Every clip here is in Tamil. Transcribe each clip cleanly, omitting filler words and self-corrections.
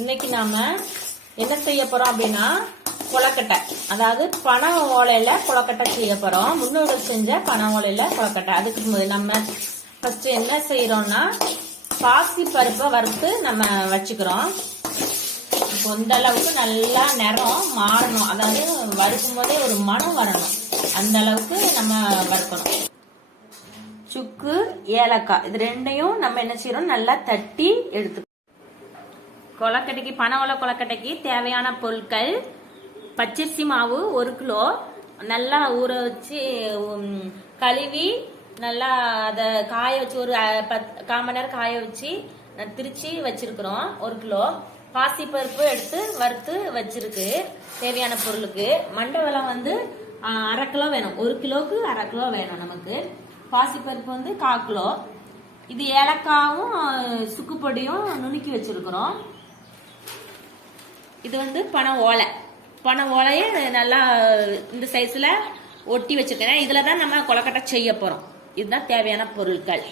இன்னைக்கு நாம என்ன செய்ய போறோம் அப்படின்னா கொலக்கட்டை, அதாவது பனை ஓலையில கொலக்கட்டை செய்ய போறோம். முன்னோர்கள் செஞ்ச பனை ஓலையில கொலக்கட்டை. அதுக்கு நம்ம ஃபர்ஸ்ட் என்ன செய்யறோம்னா பாசி பருப்பை வறுத்து நம்ம வச்சுக்கிறோம். இப்போ இந்த அளவுக்கு நல்லா நிறம் மாறணும், அதாவது வறுக்கும் போதே ஒரு மனம் வரணும், அந்த அளவுக்கு நம்ம வறுக்கணும். சுக்கு, ஏலக்காய் இது ரெண்டையும் நம்ம என்ன செய்யறோம், நல்லா தட்டி எடுத்து. கொலக்கட்டைக்கு, பனை ஓலை கொலக்கட்டைக்கு தேவையான பொருட்கள்: பச்சரிசி மாவு 1 கிலோ, நல்லா ஊற வச்சு கழுவி நல்லா அதை காய வச்சு ஒரு 1/4 மணி நேரம் காய வச்சு திரிச்சு வச்சிருக்கிறோம். 1 கிலோ பாசிப்பருப்பு எடுத்து வறுத்து வச்சிருக்கு. தேவையான பொருளுக்கு மண்டவெல்லாம் வந்து 1/2 கிலோ வேணும். 1 கிலோக்கு 1/2 கிலோ வேணும் நமக்கு. பாசிப்பருப்பு வந்து 1/4 கிலோ. இது ஏலக்காவும் சுக்கு பொடியும் நுணுக்கி வச்சிருக்கிறோம். இது வந்து பனை ஓலை. பனை ஓலையை நல்லா இந்த சைஸ்ல ஒட்டி வச்சிருக்கேன். இதுலதான் நம்ம கொலக்கட்டை செய்ய போறோம். இதுதான் தேவையான பொருட்கள்.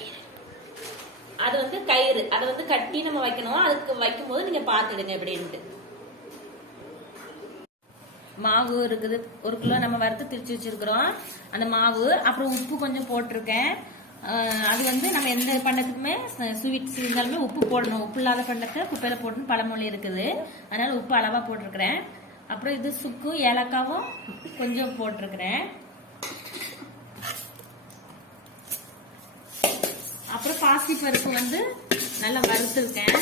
அது வந்து கயிறு, அதை வந்து கட்டி நம்ம வைக்கணும். அதுக்கு வைக்கும் போது நீங்க பாத்துடுங்க எப்படின்ட்டு. மாவு இருக்குது 1 கிலோ நம்ம வறுத்து திரிச்சு வச்சிருக்கிறோம். அந்த மாவு, அப்புறம் உப்பு கொஞ்சம் போட்டிருக்கேன். அது வந்து நம்ம எந்த பண்டத்துக்குமே ஸ்வீட்ஸ் இருந்தாலுமே உப்பு போடணும். உப்பு இல்லாத பண்டத்தை குப்பையில போடணும் பழமொழி இருக்குது. அதனால உப்பு அளவா போட்டிருக்கிறேன். அப்புறம் இது சுக்கு, ஏலக்காவும் கொஞ்சம் போட்டிருக்கிறேன். அப்புறம் பாசி பருப்பு வந்து நல்லா வறுத்துருக்கேன்.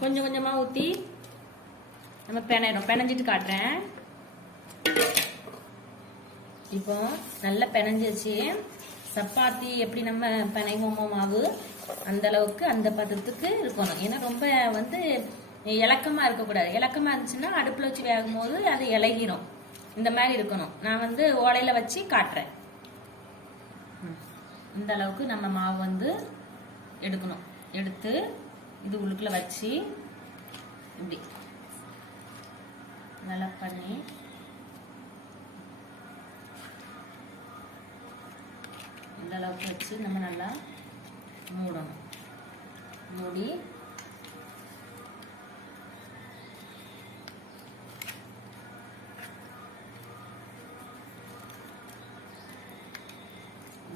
கொஞ்சம் கொஞ்சமா ஊத்தி நம்ம பெனஞ்சிட்டு காட்டுறேன். இப்போ நல்லா பெனஞ்சிச்சு. சப்பாத்தி எப்படி நம்ம பெனைவோமோ மாவு, அந்த அளவுக்கு அந்த பதத்துக்கு இருக்கணும். ஏன்னா ரொம்ப வந்து இலக்கமா இருக்கக்கூடாது. இலக்கமா இருந்துச்சுன்னா அடுப்புல வச்சு வேகும் போது அது இலகிரும். இந்த மாதிரி இருக்கணும். நான் வந்து ஓலையில வச்சு காட்டுறேன். இந்த அளவுக்கு நம்ம மாவு வந்து எடுக்கணும். எடுத்து இது உள்ளுக்குள்ள வச்சு இப்படி நல்லா பண்ணி இந்த அளவுக்கு வச்சு நம்ம நல்லா மூடணும். மூடி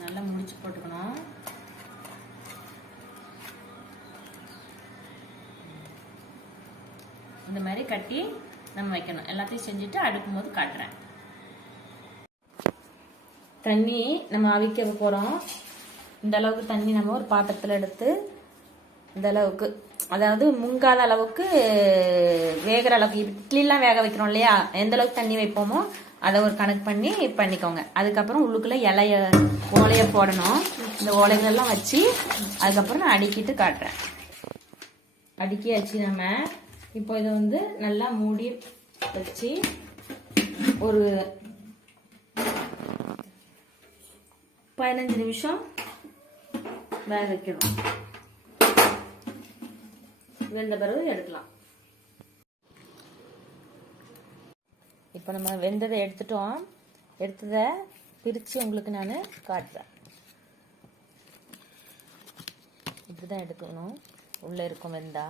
நல்லா முடிச்சு போட்டுக்கணும். இந்த மாதிரி கட்டி நம்ம வைக்கணும். எல்லாத்தையும் செஞ்சுட்டு அடுக்கும் போது காட்டுறேன். தண்ணி நம்ம அவிக்க போறோம். இந்த அளவுக்கு தண்ணி நம்ம ஒரு பாத்திரத்துல எடுத்து இந்த அளவுக்கு, அதாவது முங்காத அளவுக்கு வேகிற அளவுக்கு, இட்லிலாம் வேக வைக்கிறோம் இல்லையா, எந்த அளவுக்கு தண்ணி வைப்போமோ அதை ஒரு கணக்கு பண்ணி பண்ணிக்கோங்க. அதுக்கப்புறம் உள்ளுக்குள்ள ஓலைய போடணும். இந்த ஓலைகள்லாம் வச்சு அதுக்கப்புறம் நான் அடுக்கிட்டு காட்டுறேன். அடுக்கியாச்சு நம்ம. இப்போ இதை வந்து நல்லா மூடி வச்சு ஒரு 15 நிமிஷம் வேக வைக்கணும். வெந்த பிறகு எடுக்கலாம். இப்போ நம்ம வெந்ததை எடுத்துட்டோம். எடுத்ததை பிரித்து உங்களுக்கு நான் காட்டுறேன். இப்படிதான் எடுக்கணும். உள்ள இருக்கும் வெந்தா.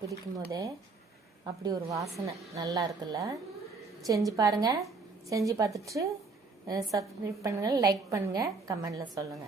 பிடிக்கும் போதே அப்படி ஒரு வாசனை நல்லா இருக்குல்ல. செஞ்சு பாருங்க. செஞ்சு பார்த்துட்டு சப்ஸ்கிரைப் பண்ணுங்க, லைக் பண்ணுங்க, கமெண்ட்ல சொல்லுங்க.